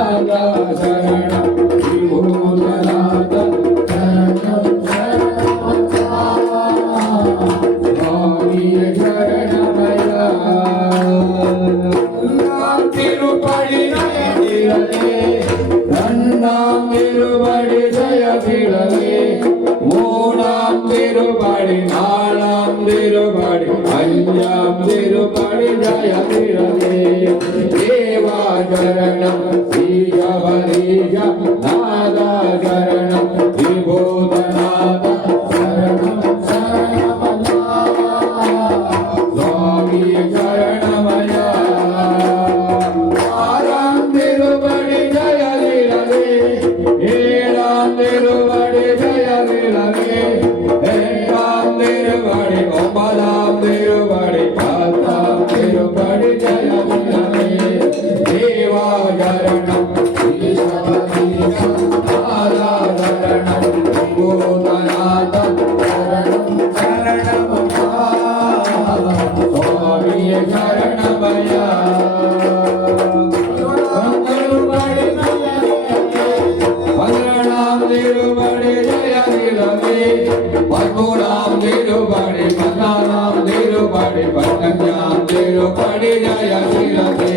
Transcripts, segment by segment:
నాదా శరణం విభూతనాథ శరణం స్వామి శరణమయ్యా తిరుపడి நன்னாம் திருபடி ஜெயபிடவே மூணாம் திருபடி நாலாம் திருபடி அஞ்சாம் திருபடி ஜெயபிடவே தேவா சரணம் ஸ்ரீகவரீஜ நாதா சரணம் விபூதநாத சரணம் சரணமல்லா சுவாமி சரணமயா திருவடி ஜெயவிலவே எட்டாம் திருவடி ஒன்பதாம் திருவடி பத்தாம் திருவடி ஜெயவிலவே தேவா சரணம் நாதா சரணம் விபூதநாத சரணம் சரணம் சுவாமி சரணமயா திருபடி ஜெயவிலவே பதிமூணாம் திருபடி பதினாலாம் திருபடி பதினஞ்சாம் திருபடி ஜெயவிலவே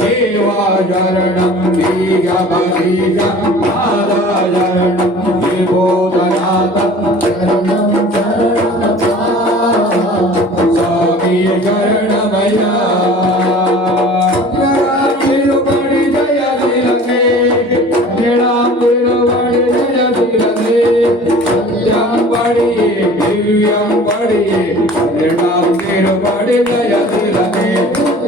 தேவா சரணம் ஸ்ரீகவரீஜ நாதா சரணம் விபூதநாத சரணம் சுவாமி சரணமயா திருபடி ஜெயவிலவே சத்யம் படியே திவ்யம் படியே இரண்டாம் திருபடி ஜெயதிலமே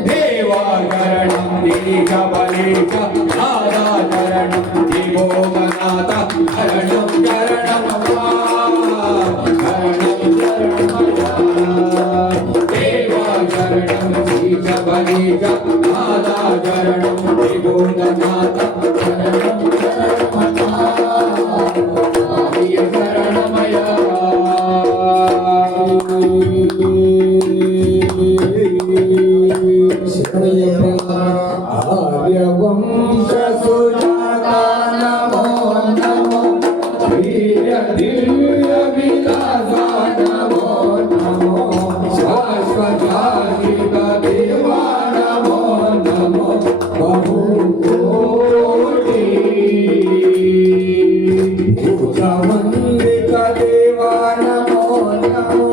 தேவா சரணம் தீகபலீக நாதா சரணம் விபூதநாத சரணம் சரணமப்பா சரணம் சரணமப்பா தேவா சரணம் தீகபலீக நாதா சரணம் விபூதநாத சரணம் சரணமப்பா శరణమయా ఆర్యవంశ సుజాతా నమో నమో వీర దివ్య విలాస నమో నమో శాశ్వతాధిక దేవా నమో నమో బహు కోటి భుజమండిత దేవా నమో నమో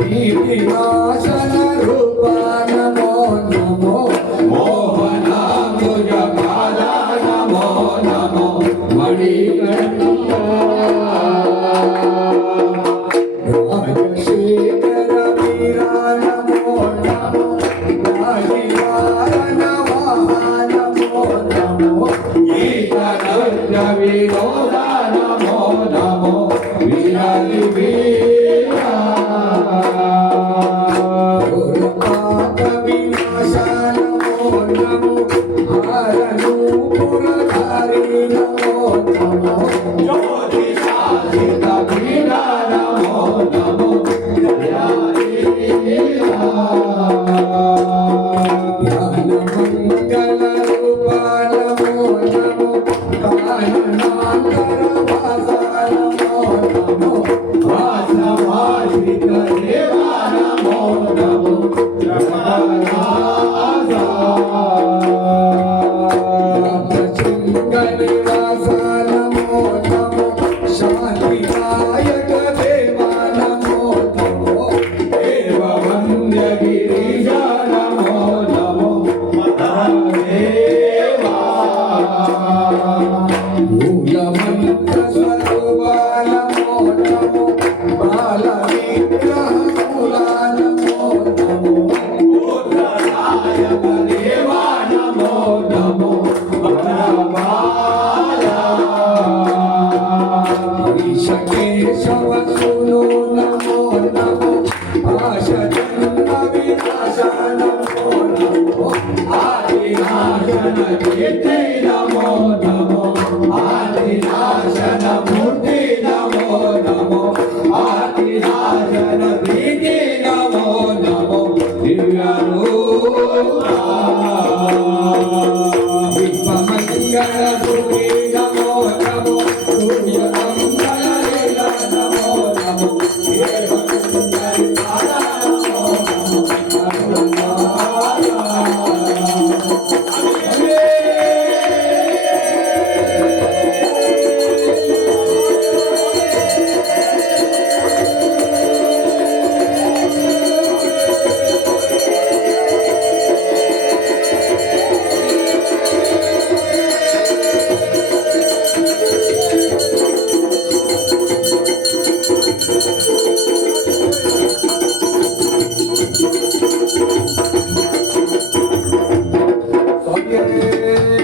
దీపినాశన రూపా నమో నమో మోహనాంబుజ పాదా నమో నమో మణికంఠ రాజశేఖర వీరా నమో నమో రాజివారణ నమో నమో గీత వినోద నమో నమో వీరాది వీరా పాప వినాశ నమో నమో హరనూపురధారి నమో నమో జ్యోతి శాసిత వీరా నమో నమో జ్ఞానమంగళ రూపా నమో నమో కారణాంతర వాస నమో నమో వాసవాసిత దేవా నమో నమో జగన్నాథ చింగనివాస నమో నమో శాంతిదాయక దేవా నమో నమో దేవవంద్య గిరిజ నమో నమో మహాదేవా మూలమంత్ర స్వరూపా నమో నమో బాల విగ్రహ మూలా నమో నమో నాయక దేవా నమో నమో కేశవ సును నమో నమో ఆశజన్మ వినాశ నమో నమో ఆదినాశన కీర్తి నమో నమో ఆదినాశన మూర్తి నమో నమో ఆదినాశన ప్రీతి నమో నమో దివ్య రూపా విశ్వమయ్య गणपति